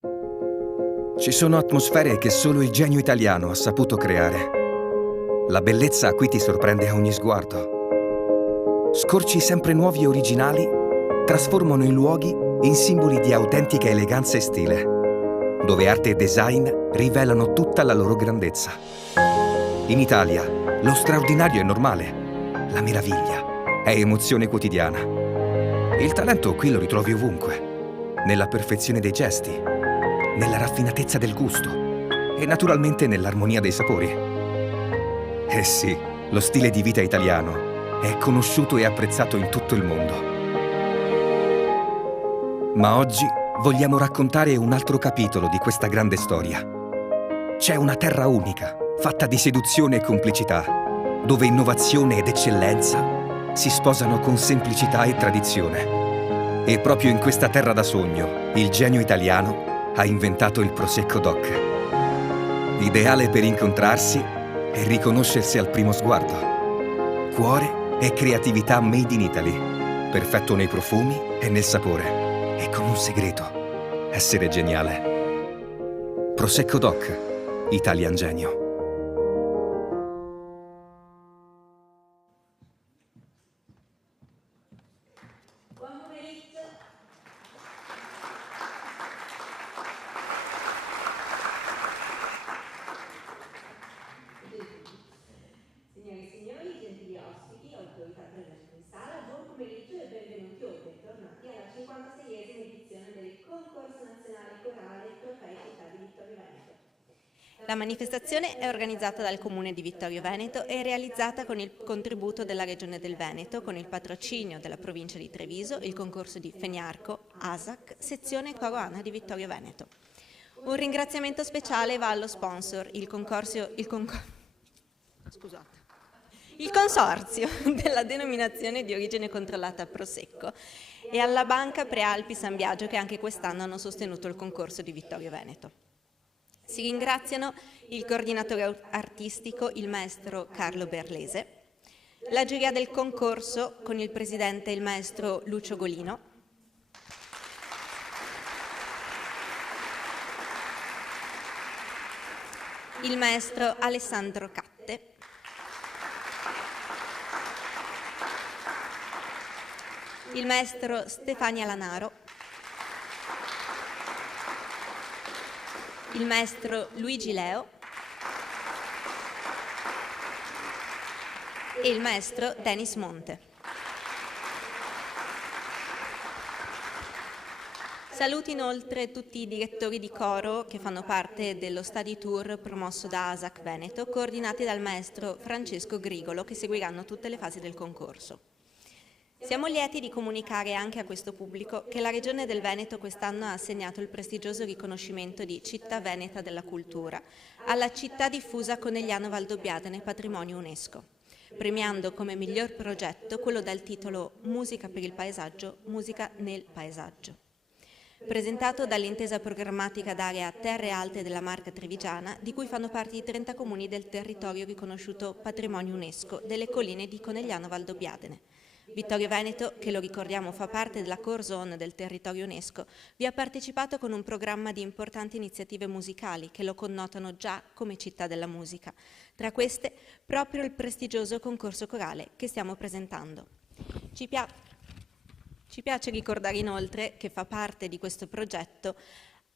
Ci sono atmosfere che solo il genio italiano ha saputo creare. La bellezza qui ti sorprende a ogni sguardo. Scorci sempre nuovi e originali trasformano i luoghi in simboli di autentica eleganza e stile, dove arte e design rivelano tutta la loro grandezza. In Italia, lo straordinario è normale, la meraviglia è emozione quotidiana. Il talento qui lo ritrovi ovunque, nella perfezione dei gesti, nella raffinatezza del gusto e naturalmente nell'armonia dei sapori. Eh sì, lo stile di vita italiano è conosciuto e apprezzato in tutto il mondo. Ma oggi vogliamo raccontare un altro capitolo di questa grande storia. C'è una terra unica, fatta di seduzione e complicità, dove innovazione ed eccellenza si sposano con semplicità e tradizione. E proprio in questa terra da sogno, il genio italiano ha inventato il Prosecco Doc. Ideale per incontrarsi e riconoscersi al primo sguardo. Cuore e creatività made in Italy, perfetto nei profumi e nel sapore. E con un segreto: essere geniale. Prosecco Doc, Italian Genio. Buon pomeriggio. Signore e signori, gentili ospiti, autorità presenti in sala, buon pomeriggio e benvenuti o bentornati alla 56esima edizione del Concorso Nazionale Corale Trofei Città di Vittorio Veneto. La manifestazione è organizzata dal Comune di Vittorio Veneto e realizzata con il contributo della Regione del Veneto, con il patrocinio della provincia di Treviso, il concorso di Feniarco, ASAC, sezione Coro Ana di Vittorio Veneto. Un ringraziamento speciale va allo sponsor, il consorzio della denominazione di origine controllata Prosecco e alla banca Prealpi San Biagio che anche quest'anno hanno sostenuto il concorso di Vittorio Veneto. Si ringraziano il coordinatore artistico, il maestro Carlo Berlese, la giuria del concorso con il presidente il maestro Lucio Golino, il maestro Alessandro Catte, il maestro Stefania Lanaro, il maestro Luigi Leo e il maestro Denis Monte. Saluto inoltre tutti i direttori di coro che fanno parte dello study tour promosso da ASAC Veneto, coordinati dal maestro Francesco Grigolo, che seguiranno tutte le fasi del concorso. Siamo lieti di comunicare anche a questo pubblico che la Regione del Veneto quest'anno ha assegnato il prestigioso riconoscimento di Città Veneta della Cultura alla città diffusa Conegliano Valdobbiadene Patrimonio UNESCO, premiando come miglior progetto quello dal titolo Musica per il paesaggio, musica nel paesaggio. Presentato dall'intesa programmatica d'area Terre Alte della Marca Trevigiana, di cui fanno parte i 30 comuni del territorio riconosciuto Patrimonio UNESCO delle colline di Conegliano Valdobbiadene. Vittorio Veneto, che lo ricordiamo fa parte della core zone del territorio UNESCO, vi ha partecipato con un programma di importanti iniziative musicali che lo connotano già come città della musica. Tra queste, proprio il prestigioso concorso corale che stiamo presentando. Ci piace ricordare inoltre che fa parte di questo progetto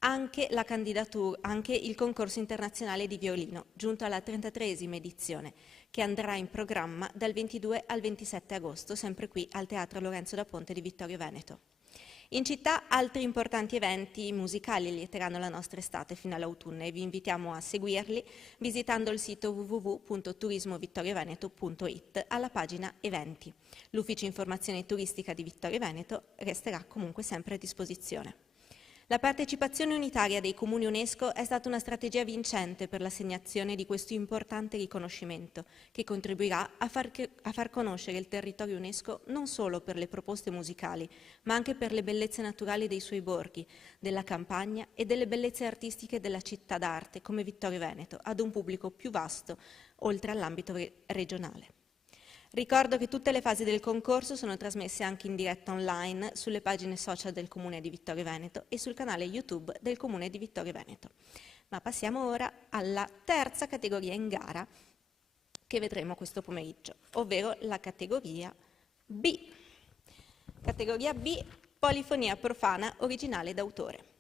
anche la candidatura, anche il concorso internazionale di violino, giunto alla 33esima edizione, che andrà in programma dal 22 al 27 agosto, sempre qui al Teatro Lorenzo da Ponte di Vittorio Veneto. In città altri importanti eventi musicali lieteranno la nostra estate fino all'autunno e vi invitiamo a seguirli visitando il sito www.turismovittorioveneto.it alla pagina Eventi. L'Ufficio Informazione Turistica di Vittorio Veneto resterà comunque sempre a disposizione. La partecipazione unitaria dei comuni UNESCO è stata una strategia vincente per l'assegnazione di questo importante riconoscimento, che contribuirà a far conoscere il territorio UNESCO non solo per le proposte musicali, ma anche per le bellezze naturali dei suoi borghi, della campagna e delle bellezze artistiche della città d'arte come Vittorio Veneto, ad un pubblico più vasto, oltre all'ambito regionale. Ricordo che tutte le fasi del concorso sono trasmesse anche in diretta online sulle pagine social del Comune di Vittorio Veneto e sul canale YouTube del Comune di Vittorio Veneto. Ma passiamo ora alla terza categoria in gara che vedremo questo pomeriggio, ovvero la categoria B. Categoria B, polifonia profana originale d'autore.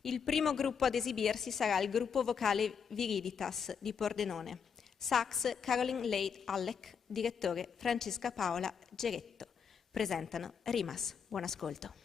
Il primo gruppo ad esibirsi sarà il gruppo vocale Viriditas di Pordenone. Sax Caroline Leigh Allec, direttore Francesca Paola Geretto. Presentano Rimas. Buon ascolto.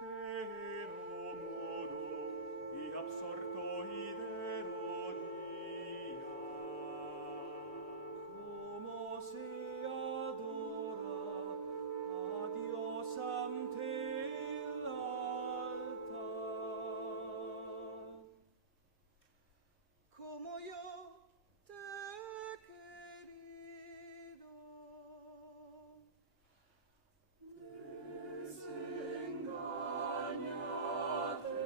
pero modo y absorto idero dia, como se adora a Dios ante el altar, como yo te he querido. Desengáñate,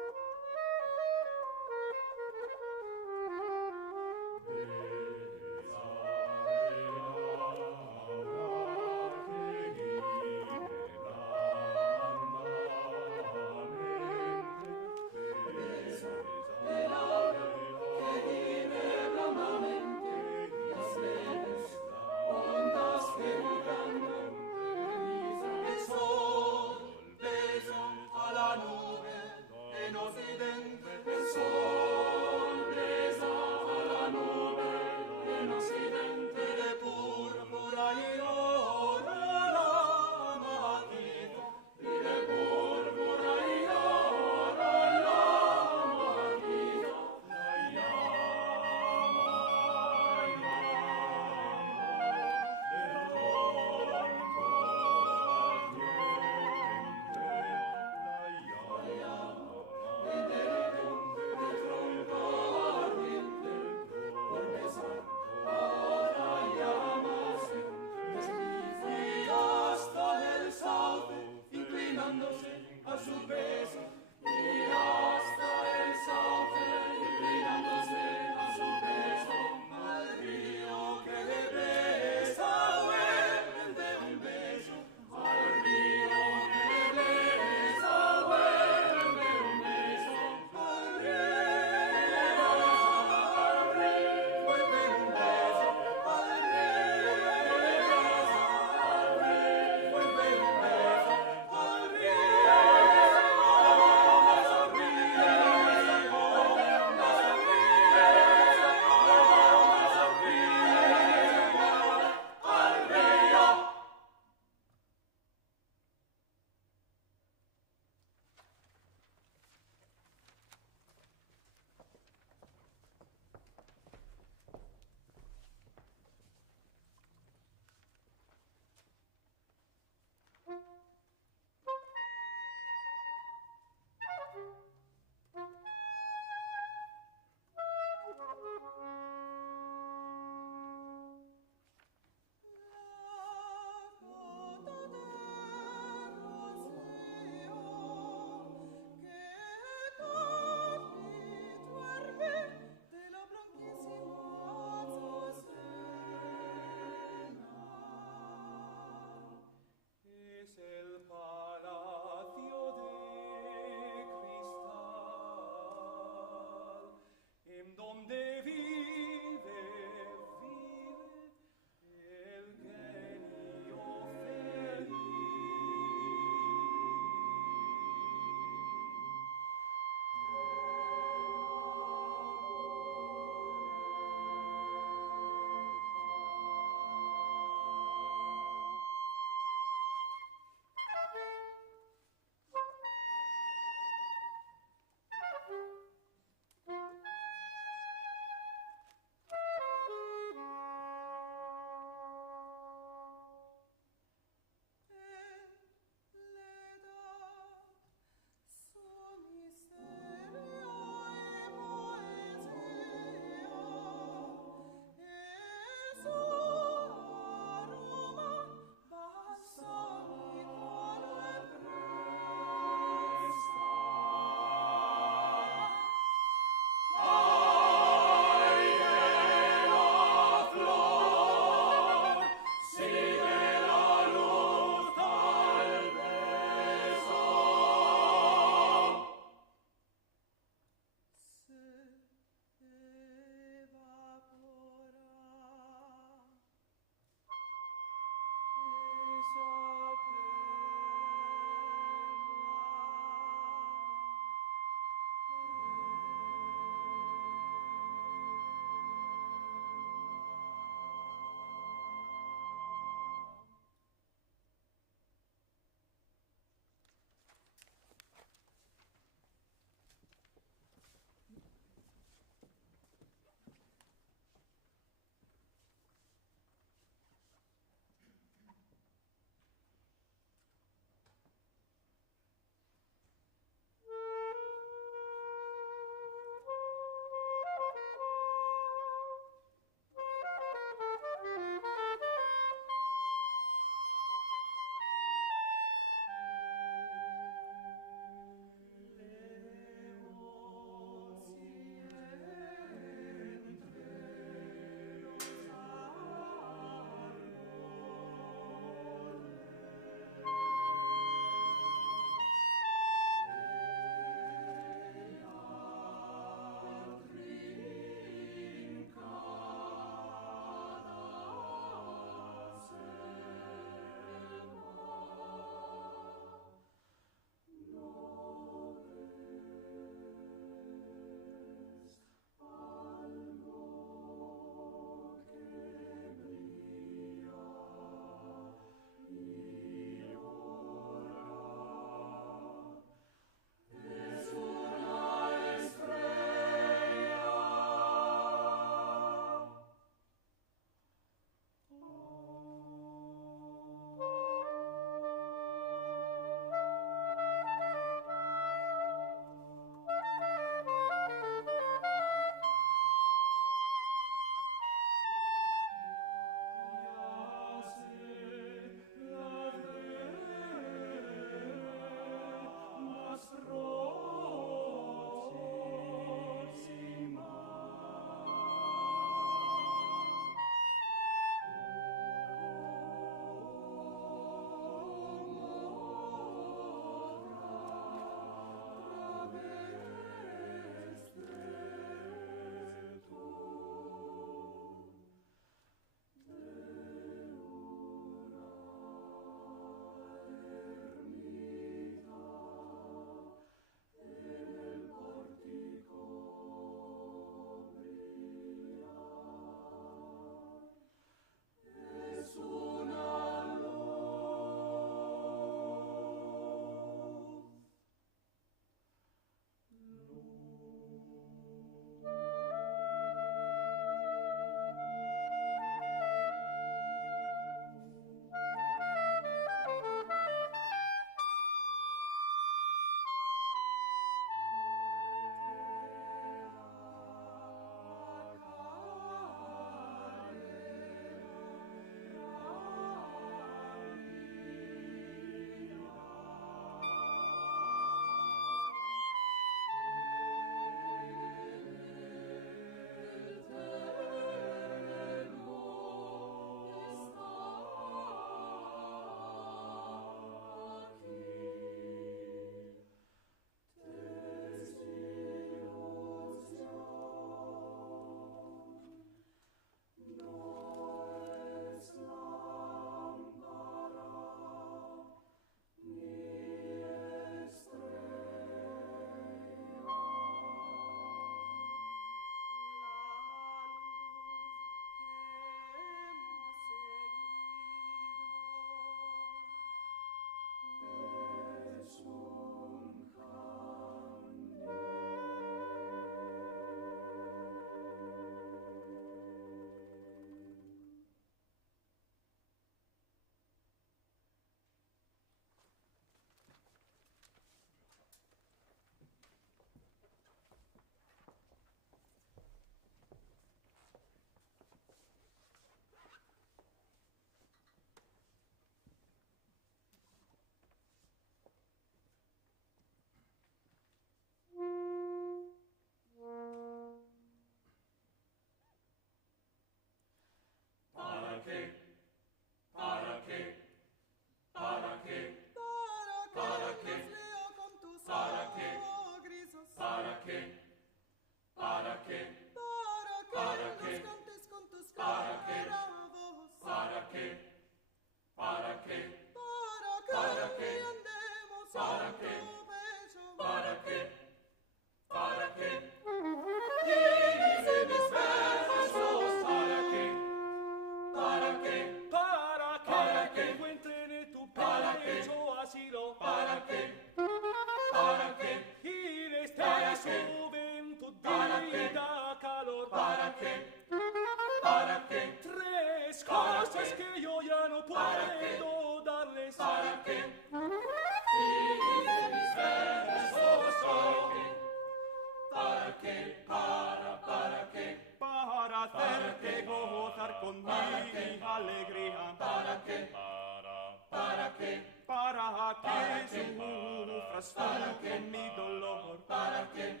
para que sufras tú con mi dolor, para que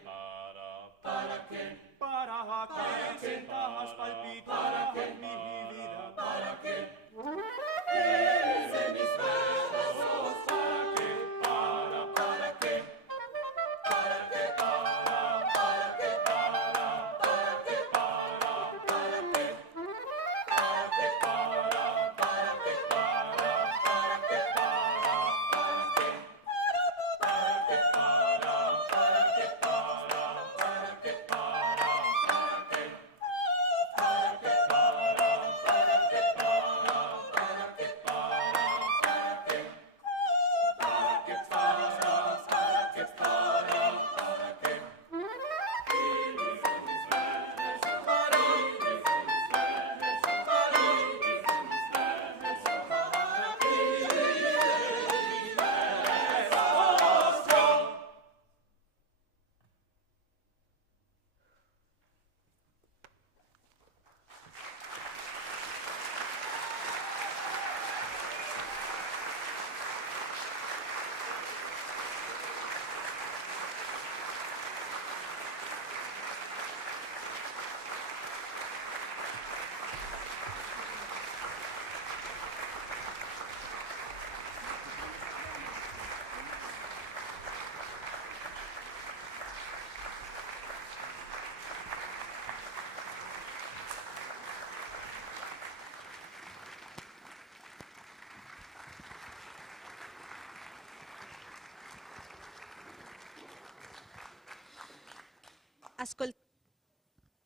sientas palpitar mi vida, para que quieres en mis brazos, para que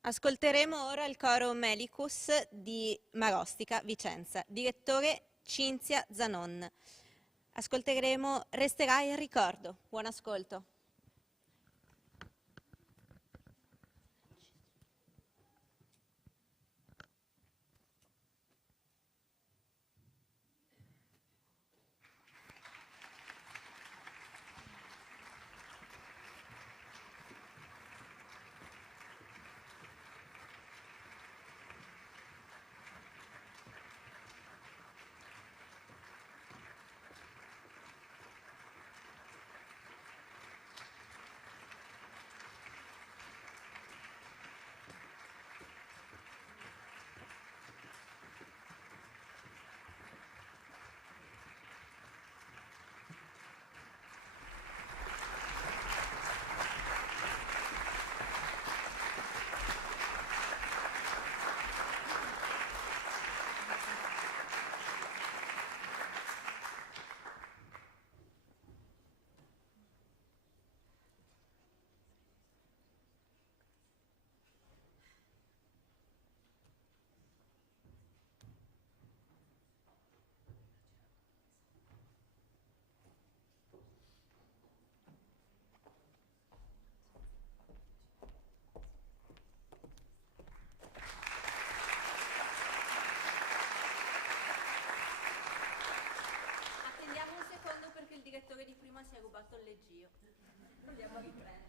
Ascolteremo ora il coro Melicus di Marostica, Vicenza, direttore Cinzia Zanon. Ascolteremo Resterai il ricordo. Buon ascolto. Attendiamo un secondo perché il direttore di prima si è rubato il leggio. Andiamo a riprenderlo.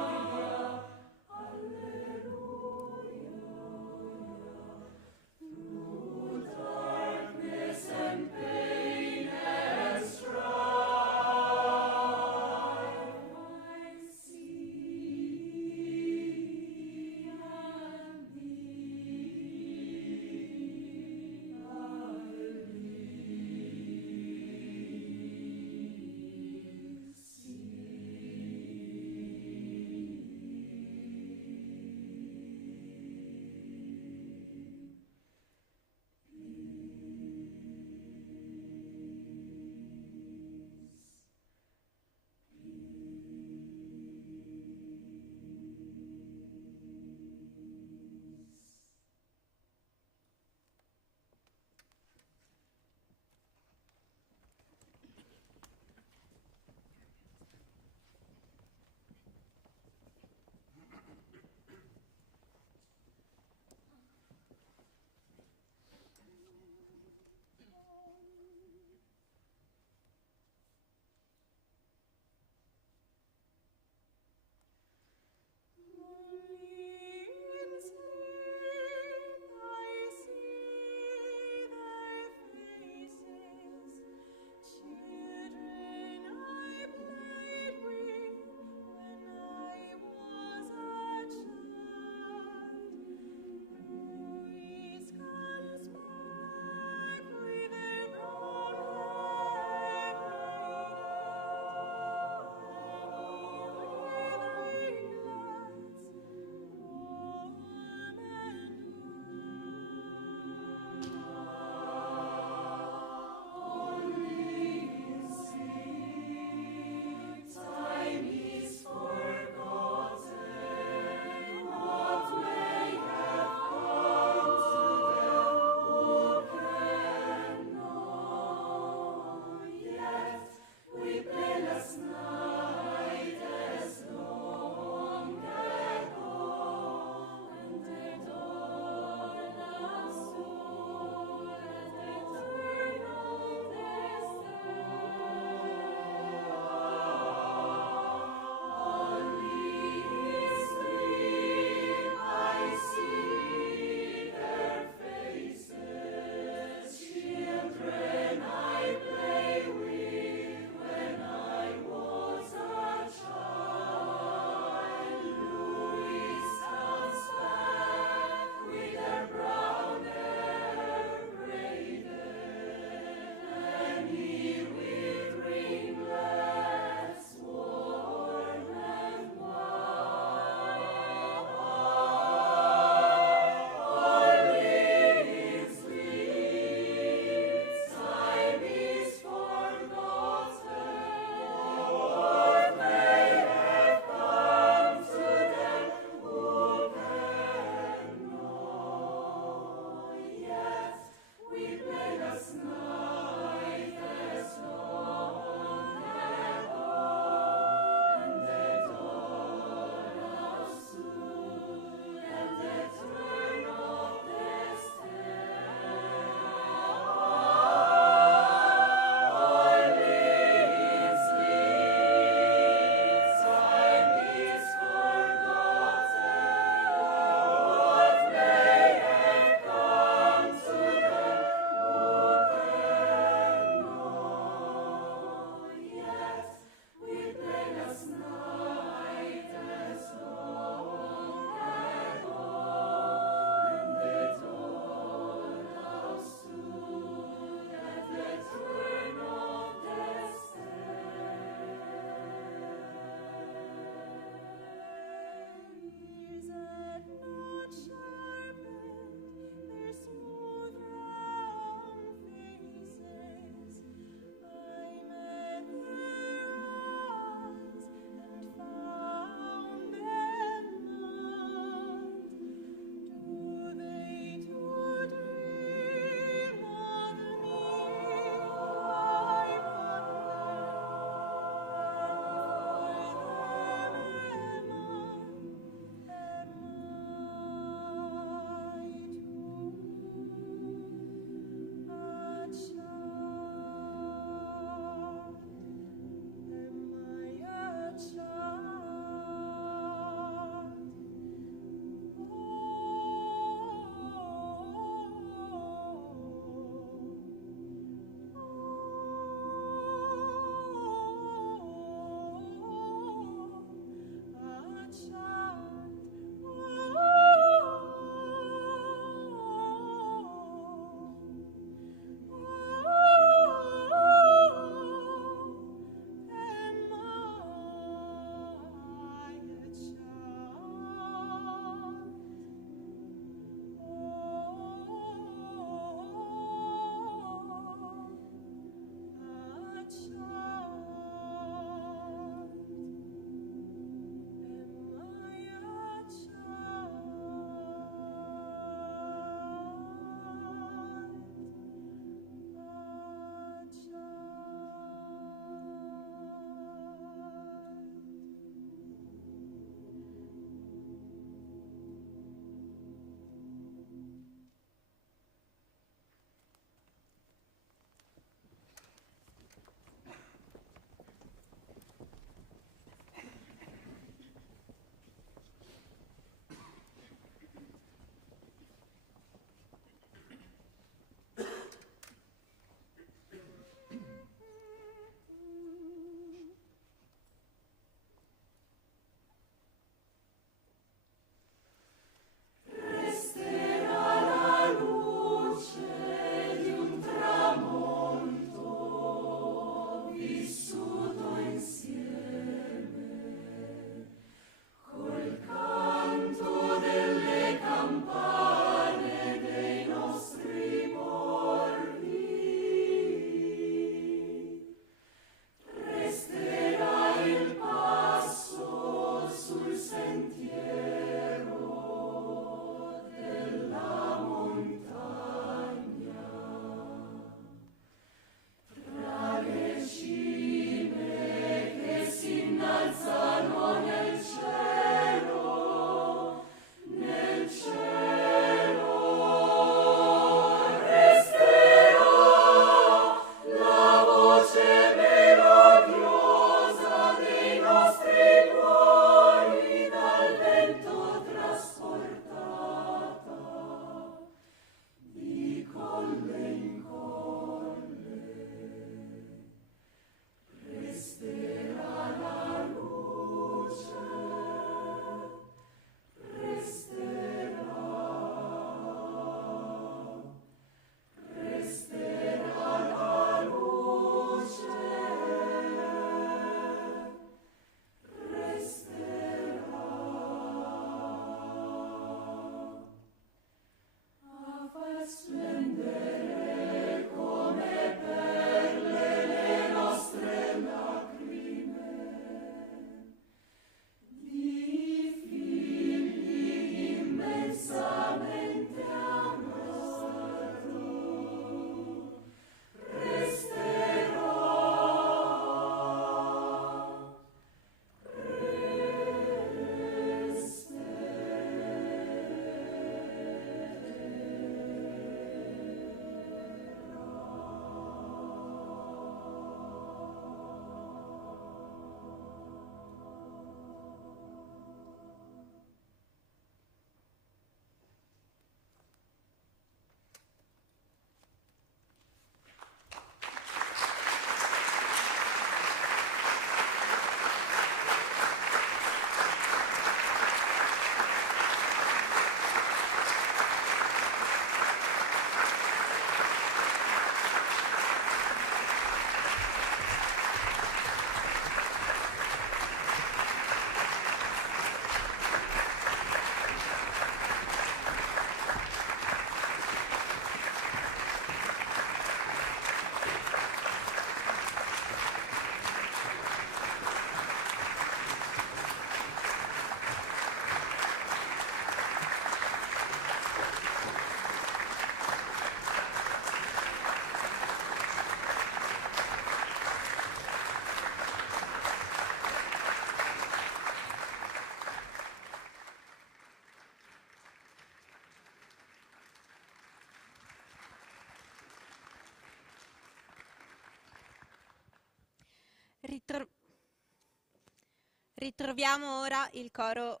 Ritroviamo ora il coro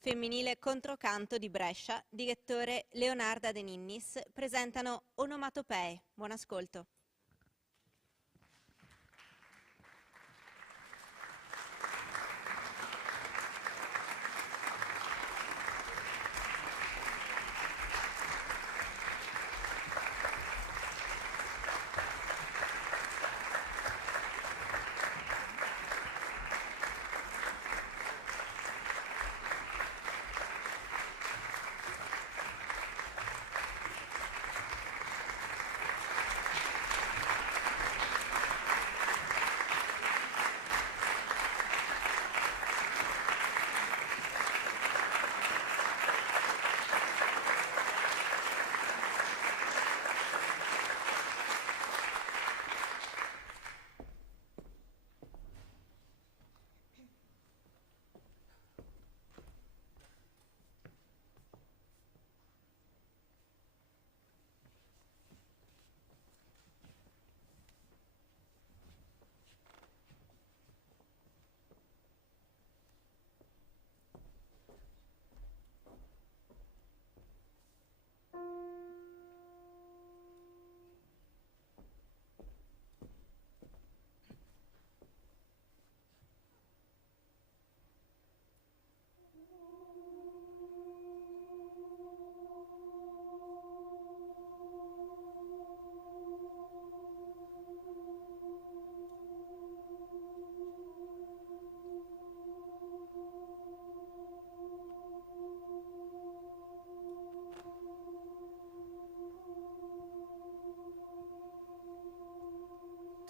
femminile Controcanto di Brescia, direttore Leonarda De Ninnis, presentano Onomatopee. Buon ascolto.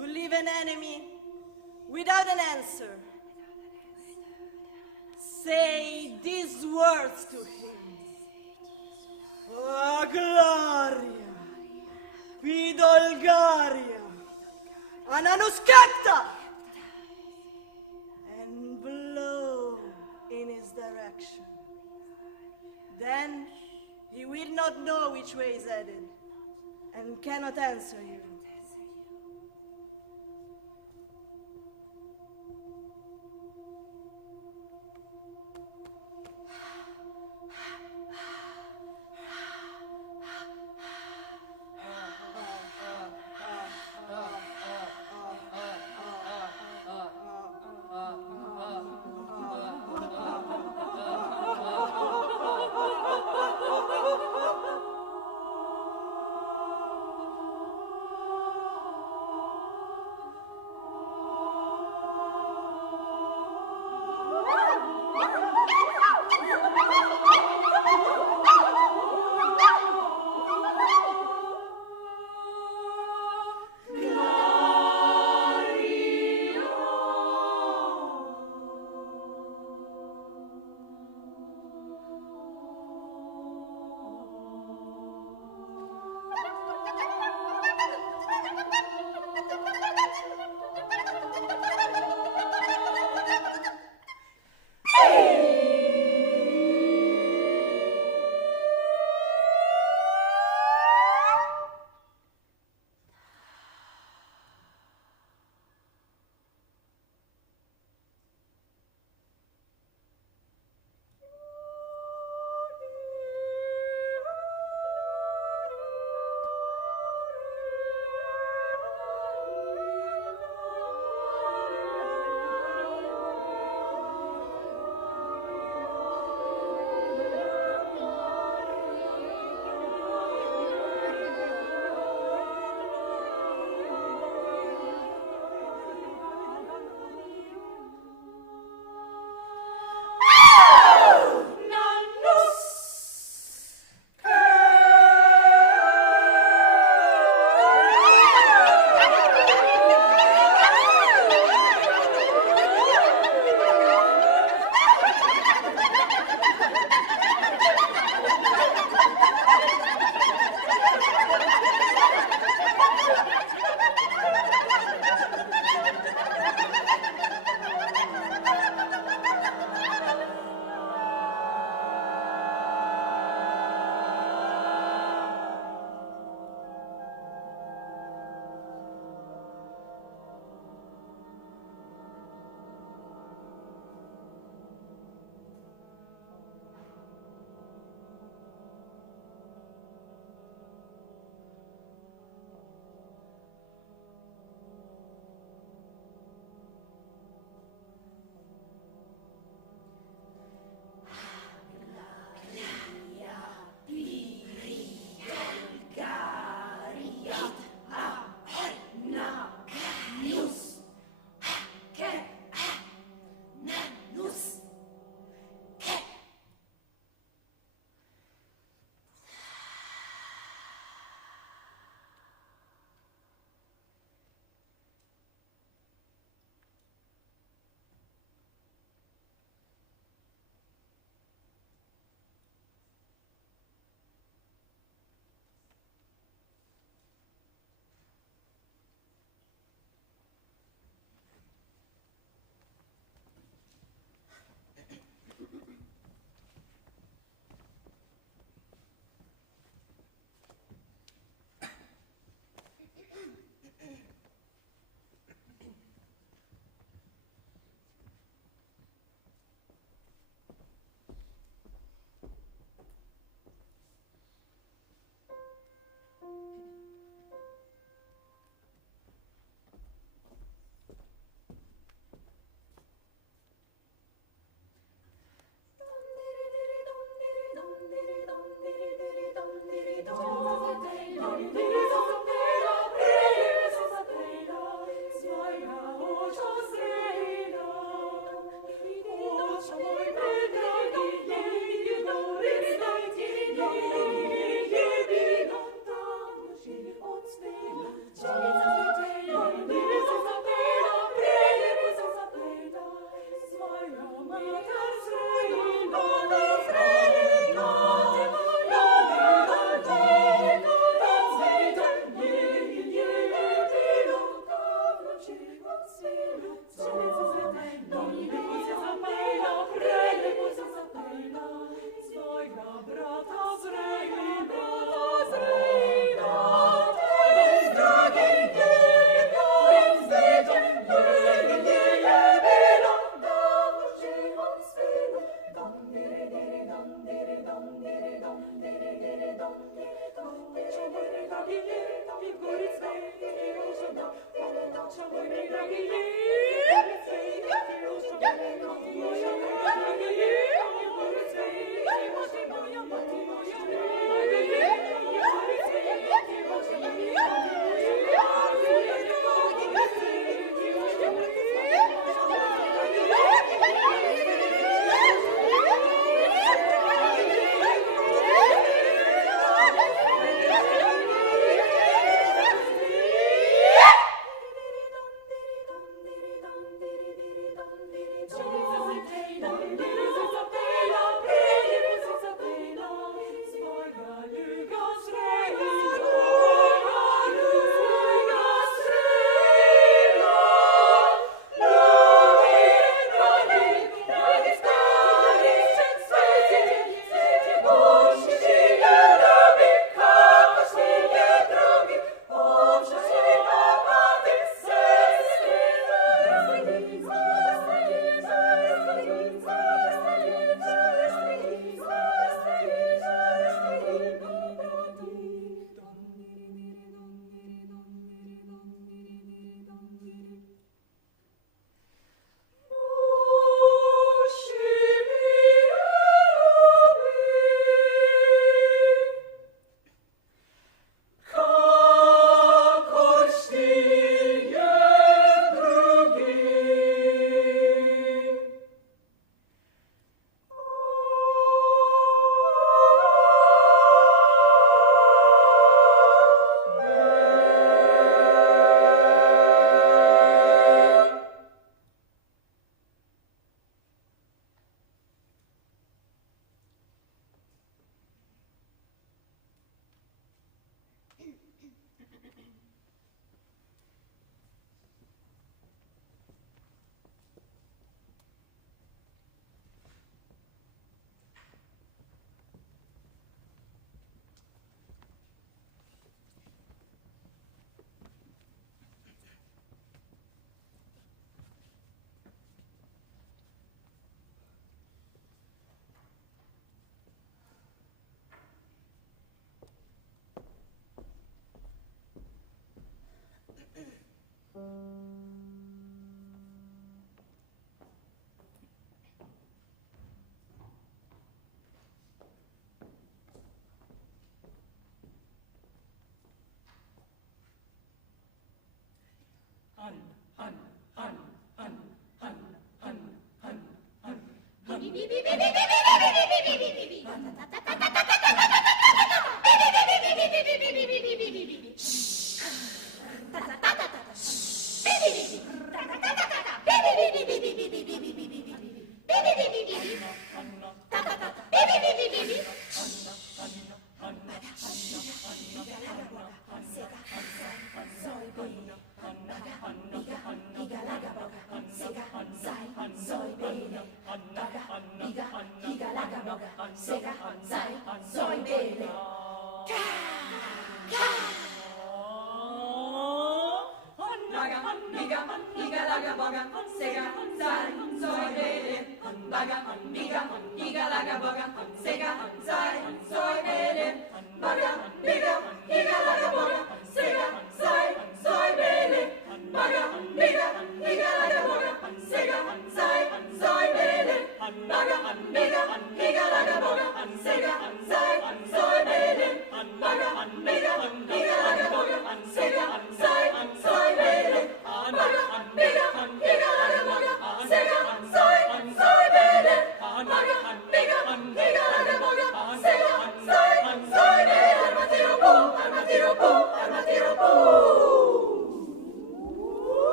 To leave an enemy without an answer. Say these words to him. Oh, Gloria, Pidolgaria, Ananuskepta, and blow in his direction. Then he will not know which way is headed and cannot answer you.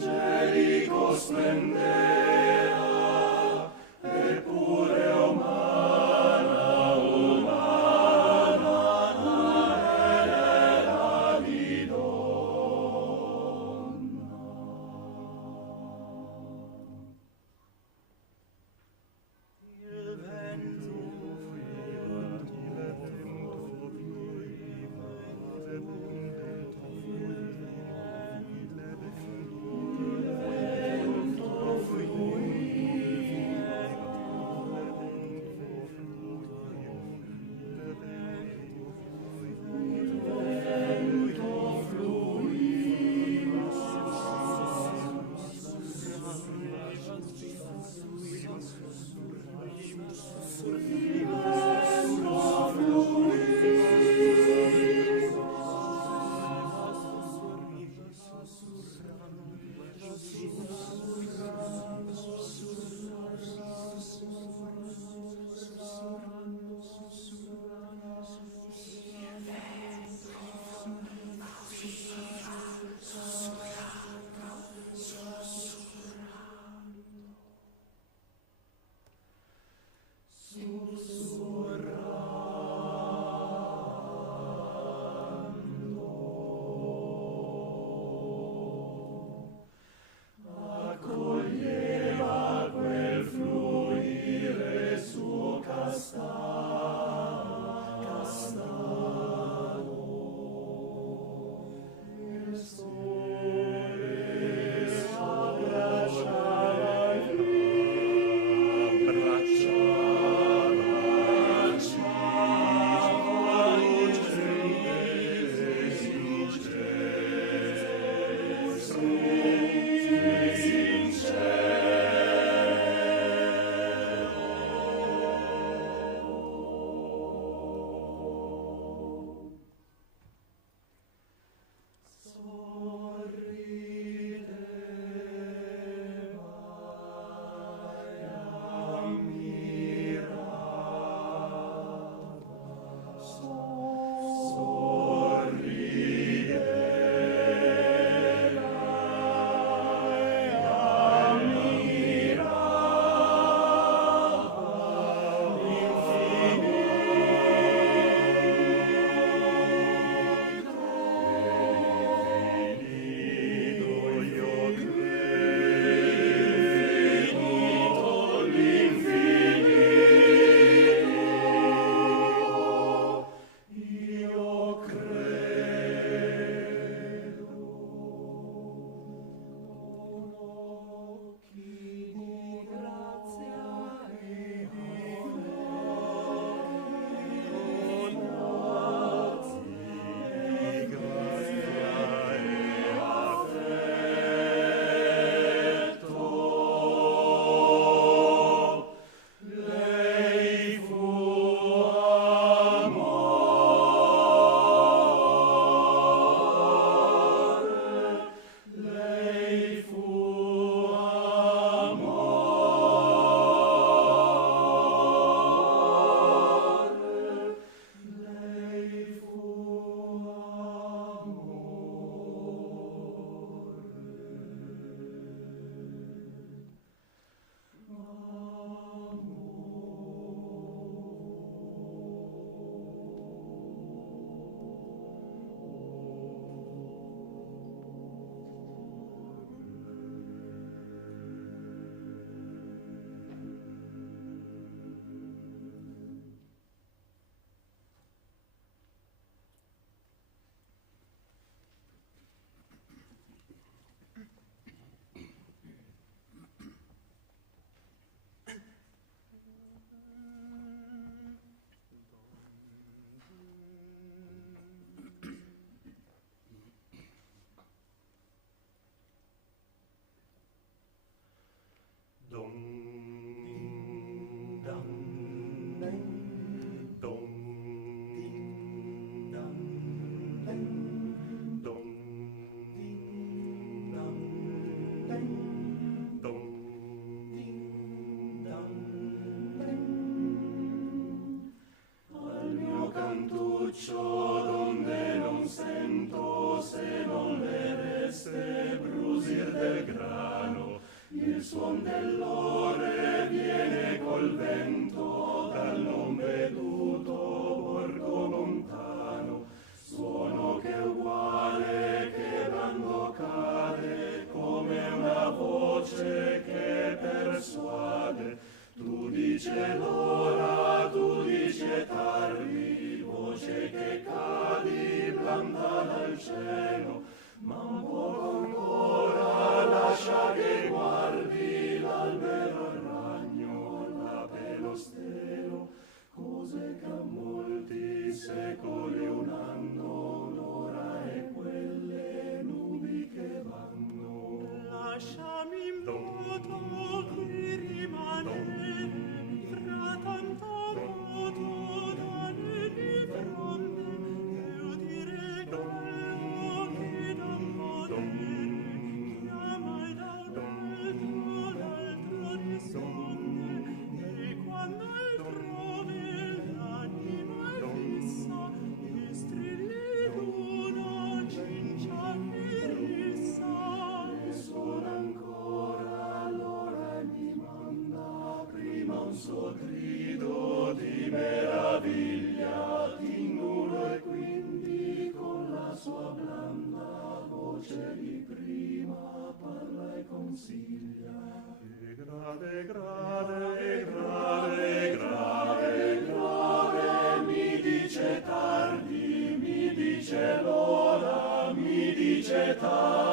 angelico splendeva, eppure umana, umana, era di donna. Il vento fluiva, il vento fluiva, suon dell'ore viene col vento dal non veduto borgo lontano, suono che è uguale che blando cade come una voce che persuade. Tu dice l'ora, tu dice tardi, voce che cadi blanda dal cielo, ma un poco ancora lascia che guardi l'albero al ragno, l'ape lo stelo, cose che a molti secoli un anno, l'ora e quelle nubi che vanno. Lasciami in vuoto qui rimanere, fra tanto vuoto dalle di fronte, e udire quello che da potere chiama ed alto l'altro risponde, e quando altrove l'anima è fissa, e strilli l'uno cincia che rissa, E suona ancora l'ora e mi manda prima un suo grido di meraviglia, tingulo e quindi con la sua blanda voce di prima parla e consiglia. E grave, grave, grave, grave, grave, mi dice tardi, mi dice l'ora, mi dice tardi.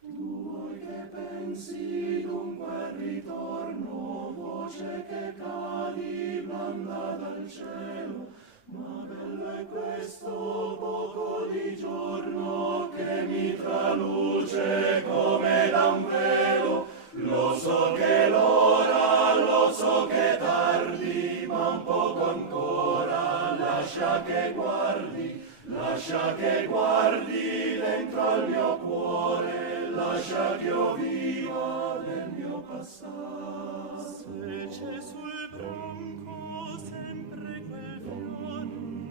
Tu vuoi che pensi dunque al ritorno, voce che cadi blanda dal cielo, ma bello è questo poco di giorno che mi traluce come da un velo. Lo so che l'ora, lo so che tardi, ma un poco ancora lascia che guardi dentro al mio cuore, lascia che io viva del mio passato. se c'è sul tronco sempre quel fior,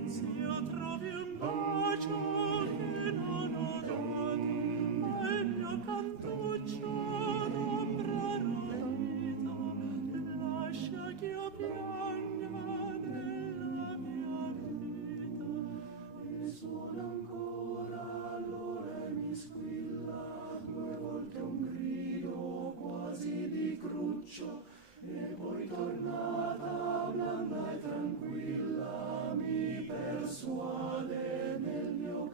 se io trovi un bacio che non ho dato, nel mio cantuccio d'ombra rodita, lascia che io pianga nella mia vita. E suona ancora l'ora e mi squilla due volte un grido quasi di cruccio, e poi tornata blanda e tranquilla mi persuade nel mio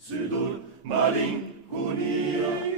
sudul malincunia.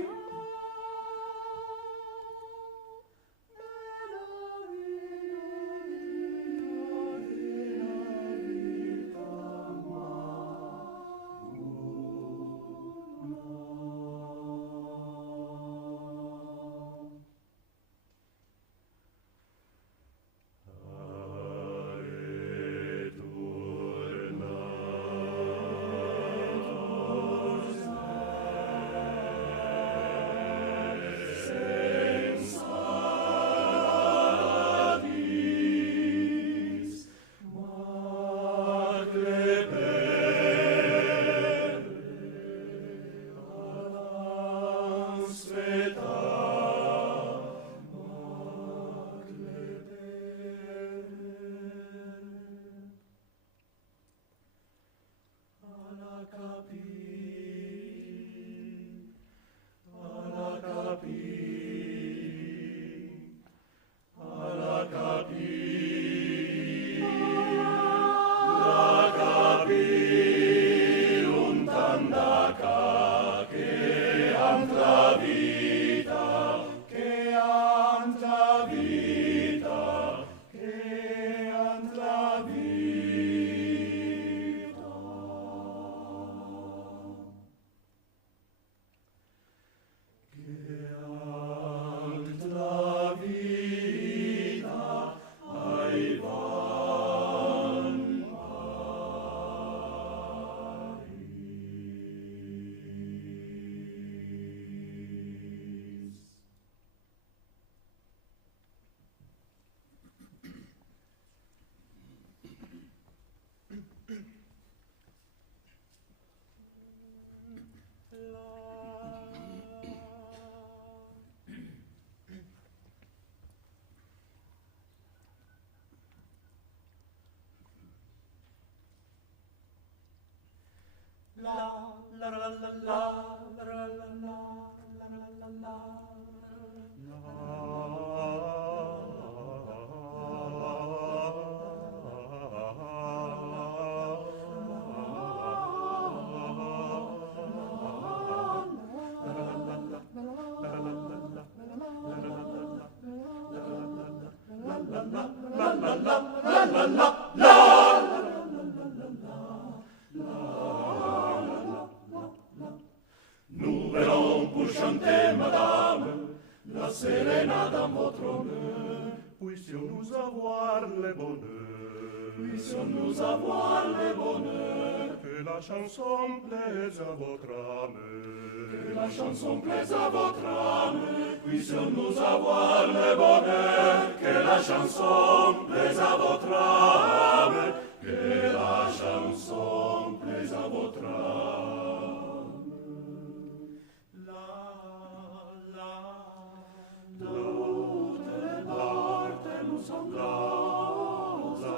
Nous verrons pour chanter, madame, la sérénade en votre honneur. Puissions-nous avoir le bonheur, Puissions-nous avoir le bonheur, que la chanson plaise à votre âme, que la chanson plaise à votre âme. Puissions-nous avoir le bonheur, que la chanson plaise à votre âme, que la chanson plaise à votre âme. Tutte le parti nous sombrose,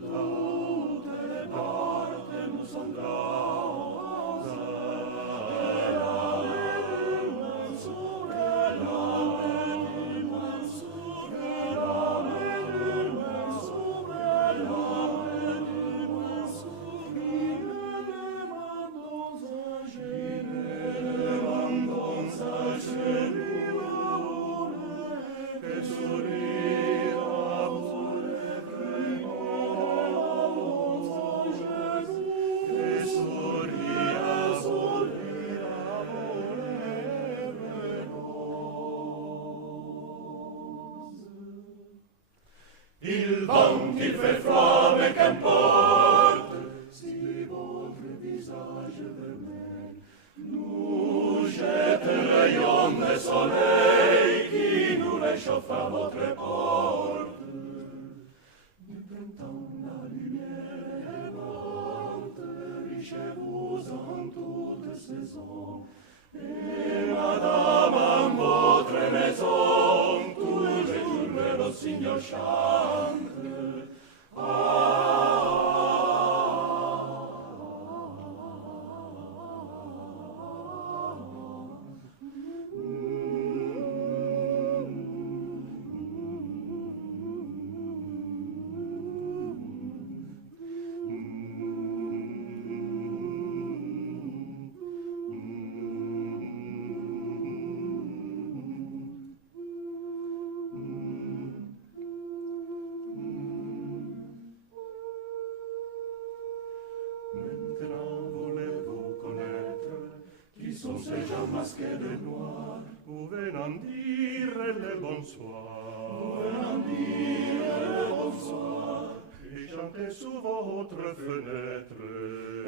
tutte le parti nous sombrose, e la l'immenso, e la l'immenso, e la l'immenso, e la l'immenso, Il vent qui fait froid mais qu'importe, si votre visage vermeil nous jette le rayon de soleil qui nous réchauffe à votre porte. Du printemps la lumière est morte, richez-vous en toute saison, et madame en votre maison, tous les jours le rossignol chante. au masque de noir. Vous venant dire le bonsoir. Vous venant dire le bonsoir. Et chantez sous votre fenêtre.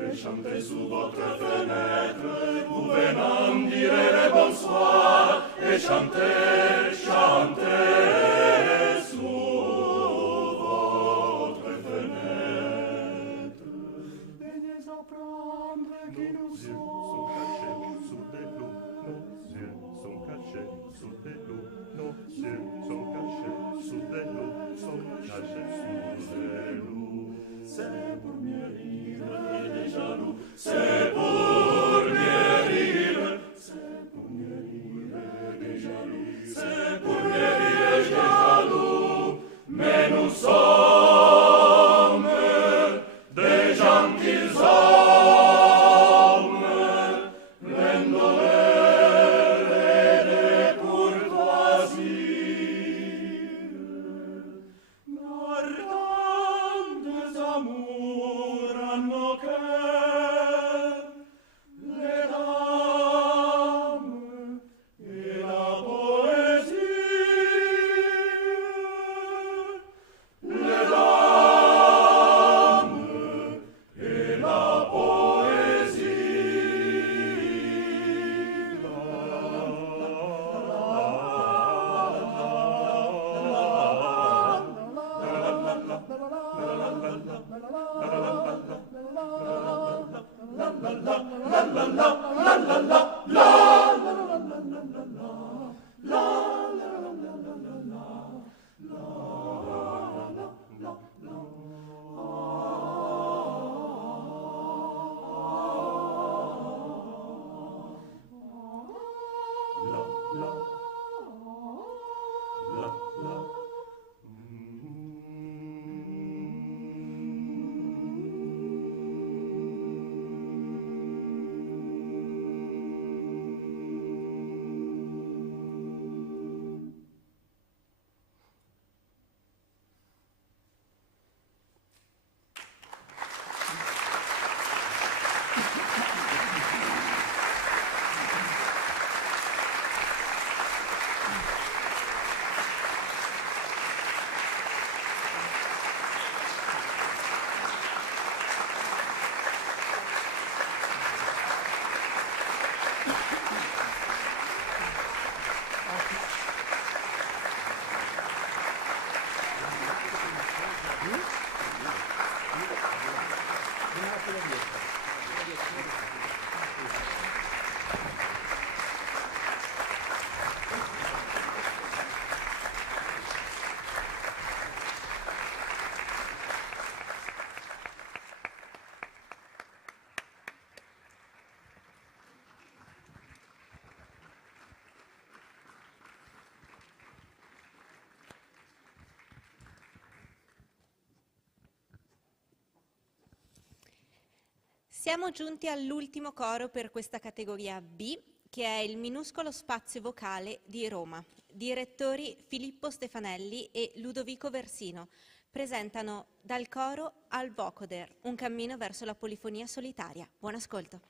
Et chantez sous votre fenêtre. Vous venant dire le bonsoir. Et chantez, chantez sous votre fenêtre. Daignez apprendre qui nous sommes cachés sous des loups. Nos yeux sont cachés sous des loups. Nos yeux sont cachés sous des loups. Sont cachés sous des loups. C'est pour mieux rire des jaloux. C'est pour mieux rire. C'est pour mieux rire des jaloux. C'est pour mieux rire des jaloux. Mais nous sommes des gentils hommes, pleins d'honneur et de courtoisie, gardant des amours à nos cœurs, les dames et la poésie, les dames et la Siamo giunti all'ultimo coro per questa categoria B, che è il minuscolo spazio vocale di Roma. Direttori Filippo Stefanelli e Ludovico Versino presentano dal coro al vocoder, un cammino verso la polifonia solitaria. Buon ascolto.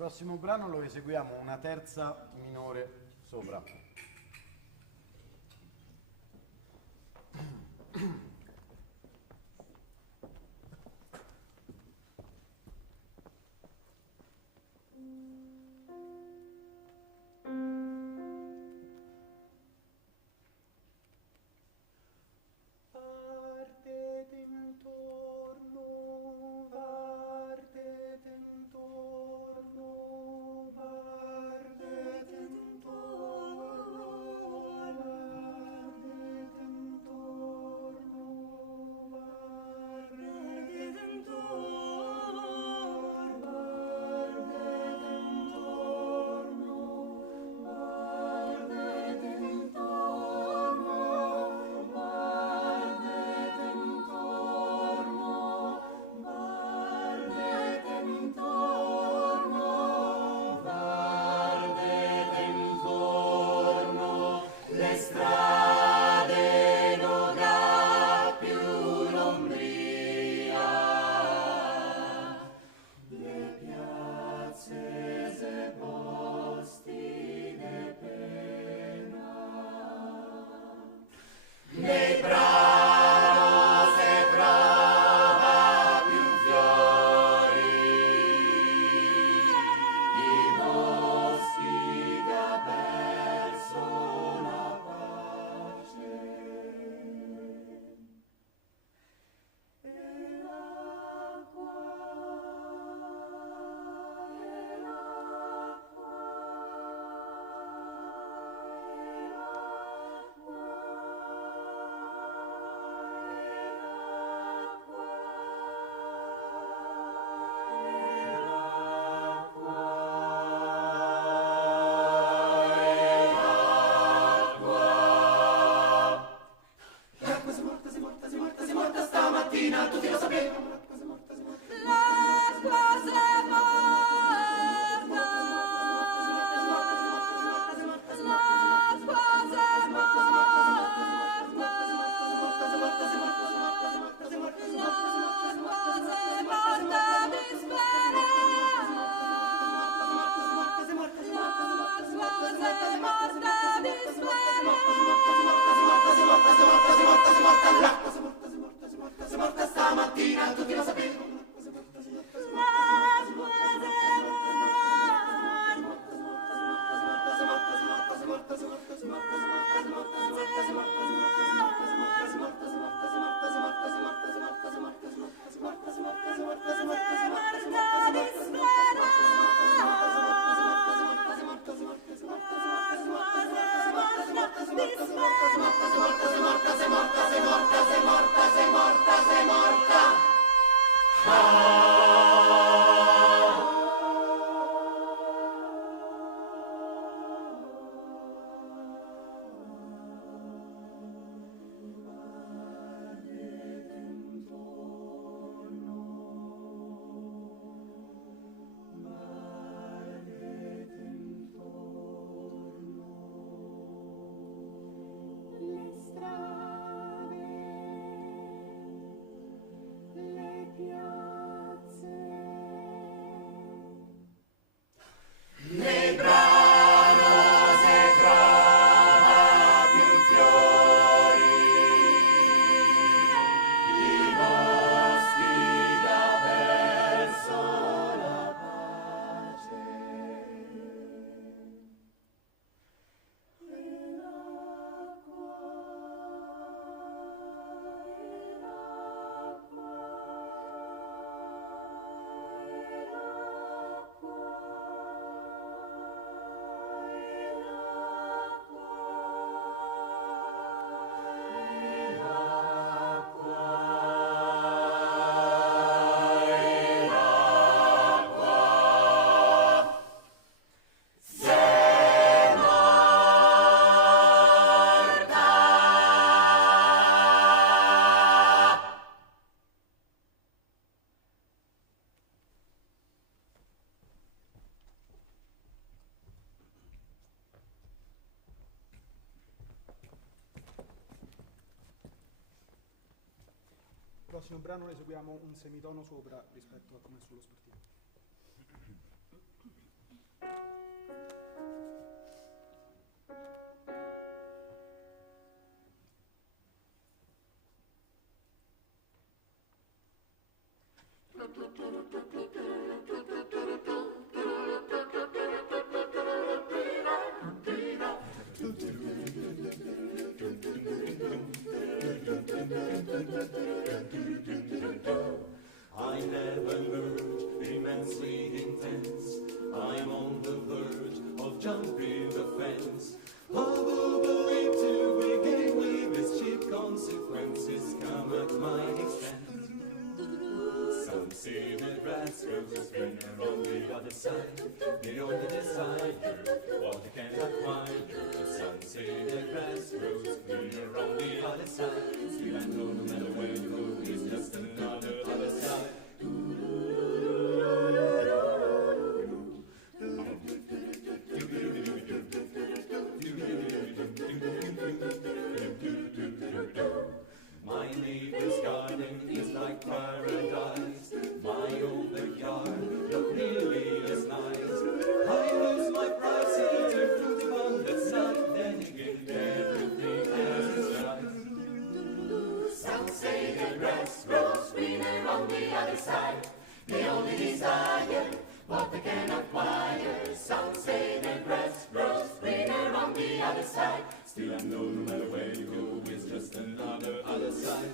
prossimo brano lo eseguiamo una terza minore sopra. Il prossimo brano lo eseguiamo un semitono sopra rispetto a come è sullo sportivo. I never learned immensely intense. I'm on the verge of jumping the fence. Who believe to begin with this cheap consequences come at my expense? Some say the grass grows greener on the other side. They only desire what they can't acquire. Some say the grass grows greener on the other side. Still I know no matter where you go, it's just another other side. My neighbor's garden is like paradise. My old yard look really as nice. I lose my price, eating fruit on that side. Then again, everything has its price. Some say the grass grows greener on the other side. They only desire what they can acquire. Some say the grass grows greener on the other side. Still I know no matter where you go, it's just another other side.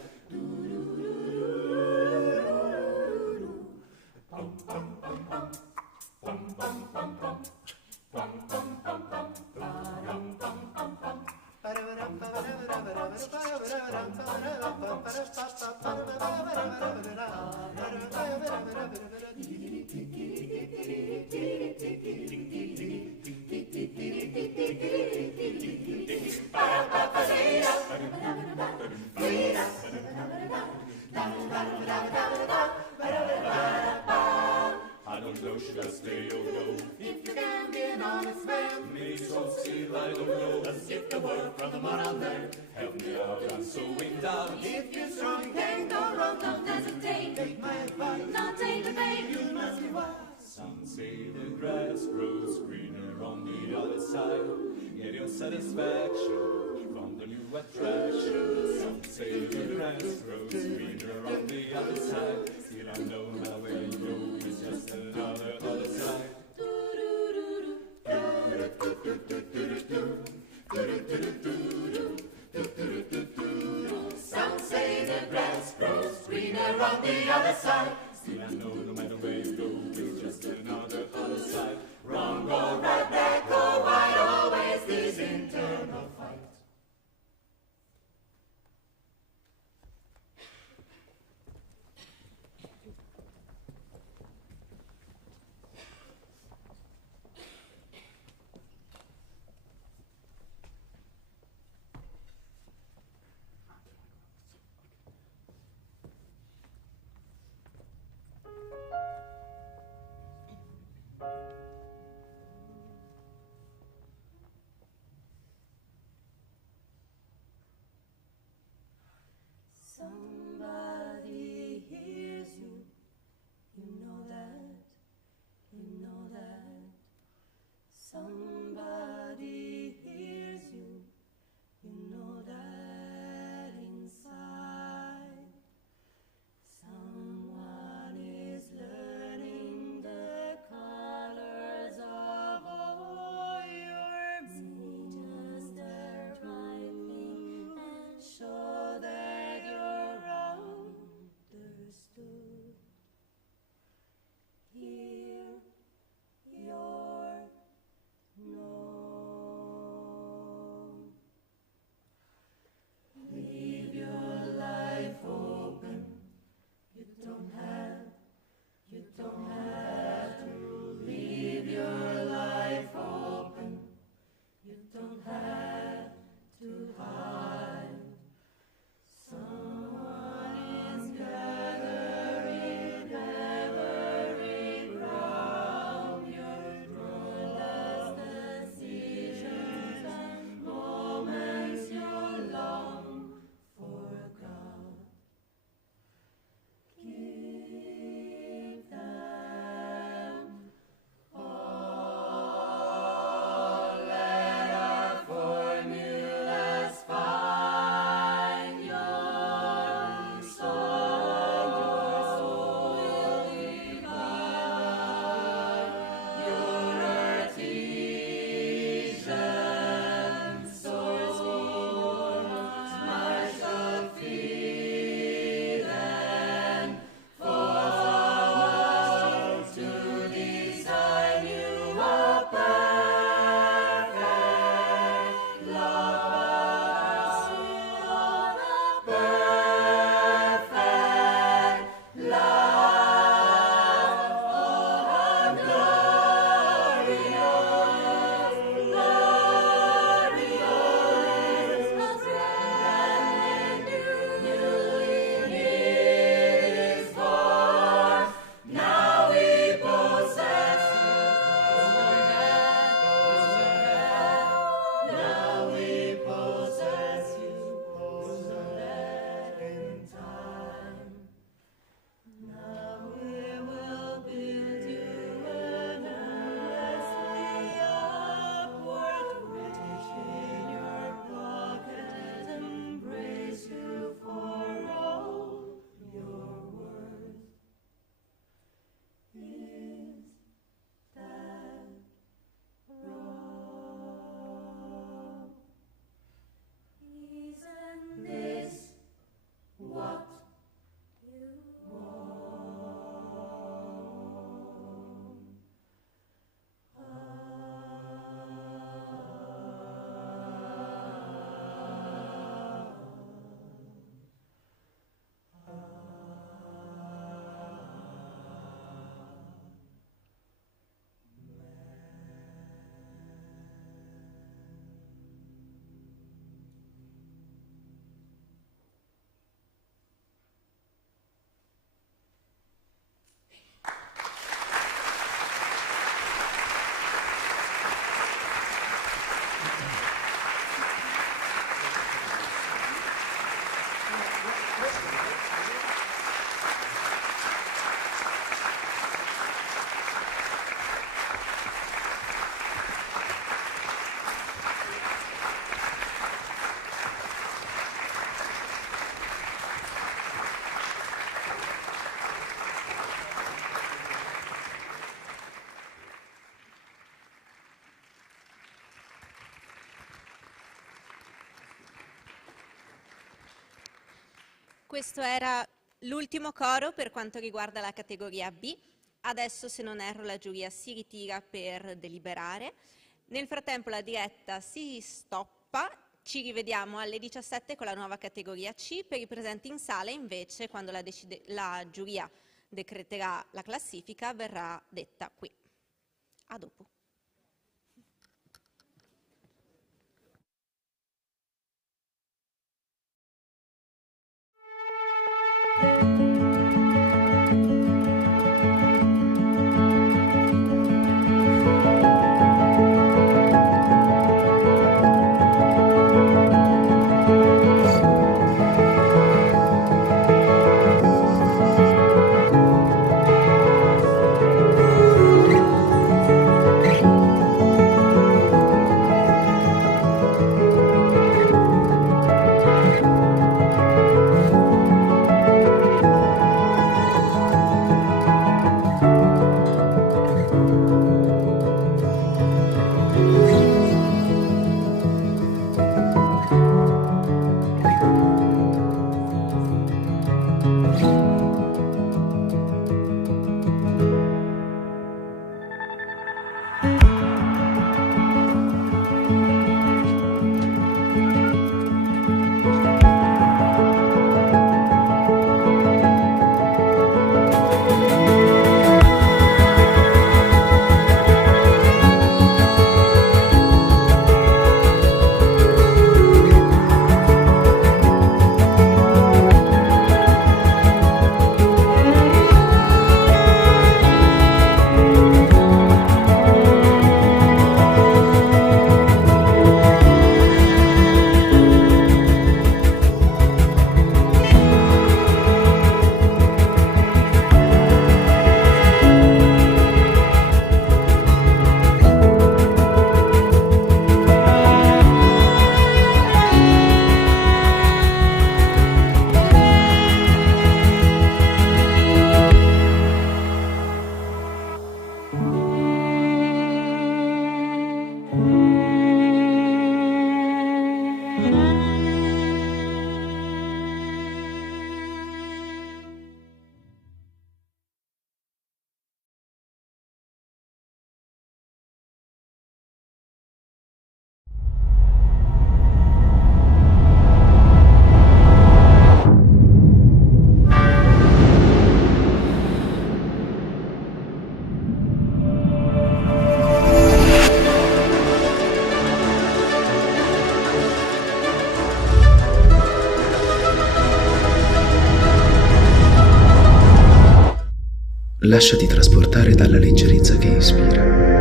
I don't know, should I stay or go? If you can be an honest man, me so still I don't know. Let's get the word from the man out there. Help me out, I'm so in doubt. If you're strong, you can't go wrong. Don't hesitate. Take my advice. Not take the bait. You must be wise. Some say the grass grows greener on the other side. Get your satisfaction from the new attraction. Some say the grass grows greener on the other side. Still I know now where you go, it's just another other side. Some say the grass grows greener on the other side. Still I know no matter where you go, it's just another other side. Wrong or right, black or white, always this internal fight. Questo era l'ultimo coro per quanto riguarda la categoria B. Adesso, se non erro, la giuria si ritira per deliberare. Nel frattempo la diretta si stoppa. Ci rivediamo alle 17 con la nuova categoria C. Per i presenti in sala, invece, quando la giuria decreterà la classifica, verrà detta qui. A dopo. Lasciati trasportare dalla leggerezza che ispira.